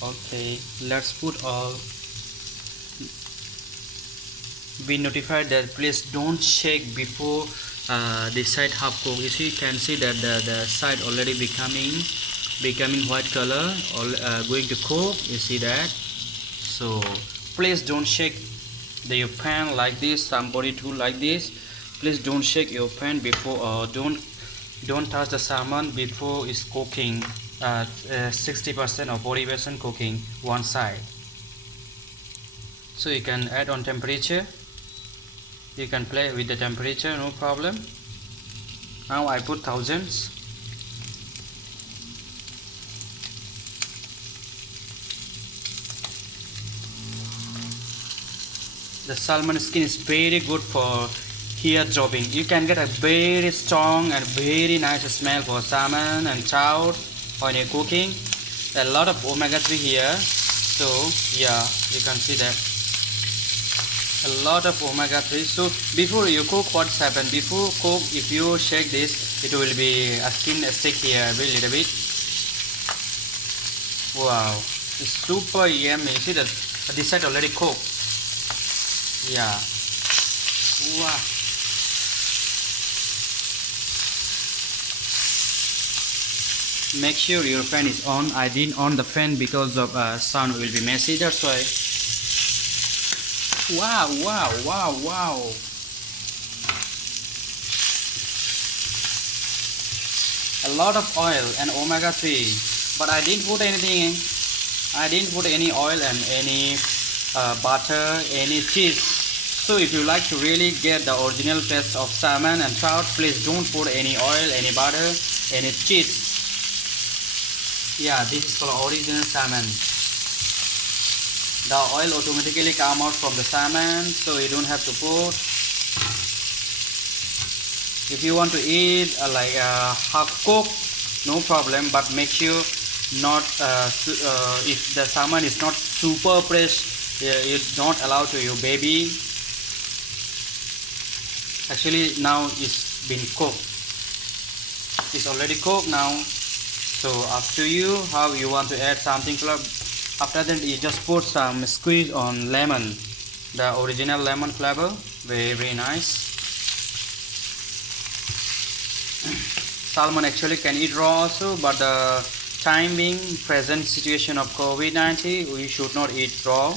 Okay, let's put all. Be notified that please don't shake before the side half cook. You see, you can see that the side already becoming white color, going to cook. You see that? So please don't shake your pan like this. Somebody too like this. Please don't shake your pan before, don't touch the salmon before it's cooking. 60% or 40% cooking one side. So you can add on temperature. You can play with the temperature, no problem. Now I put thousands. The salmon skin is very good for hair dropping. You can get a very strong and very nice smell for salmon and trout when you're cooking. A lot of omega-3 here, so yeah, you can see that a lot of omega-3. So before you cook, what's happened? Before cook, if you shake this, it will be a skin stick here a little bit. Wow, it's super yummy. You see that this side already cooked. Yeah. Wow. Make sure your fan is on. I didn't on the fan because of sound will be messy. That's why. Wow, wow, wow, wow. A lot of oil and omega-3, but I didn't put anything in. I didn't put any oil and any butter, any cheese. So if you like to really get the original taste of salmon and trout, please don't put any oil, any butter, any cheese. Yeah, this is for original salmon. The oil automatically come out from the salmon, so you don't have to put. If you want to eat like half cooked, no problem, but make sure not if the salmon is not super fresh, you don't allow to your baby. Actually now it's been cooked, it's already cooked now, so up to you how you want to add something. After that you just put some squeeze on lemon, the original lemon flavor, very nice. Salmon actually can eat raw also, but the time being present situation of COVID-19, we should not eat raw.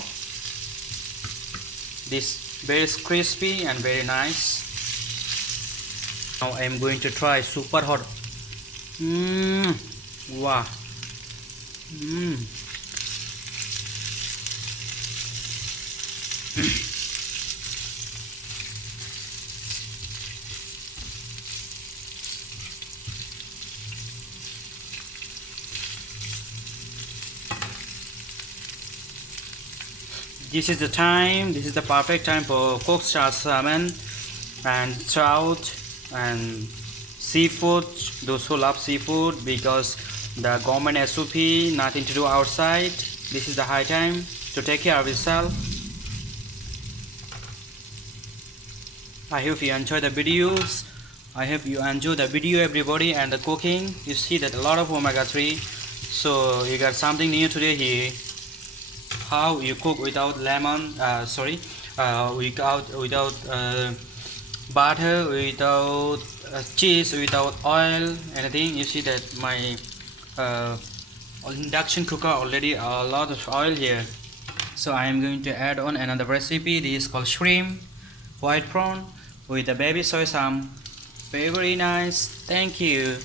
This very crispy and very nice. Now I am going to try super hot. Wow. This is the time, this is the perfect time for cooked salmon and trout and seafood, those who love seafood, because the government SOP, nothing to do outside. This is the high time to take care of yourself. I hope you enjoy the videos. I hope you enjoy the video, everybody, and the cooking. You see that a lot of omega-3, so you got something new today here. How you cook without lemon, without butter, without cheese, without oil, anything. You see that my induction cooker already a lot of oil here. So I am going to add on another recipe. This is called shrimp, white prawn with the baby soy sauce. Very nice. Thank you.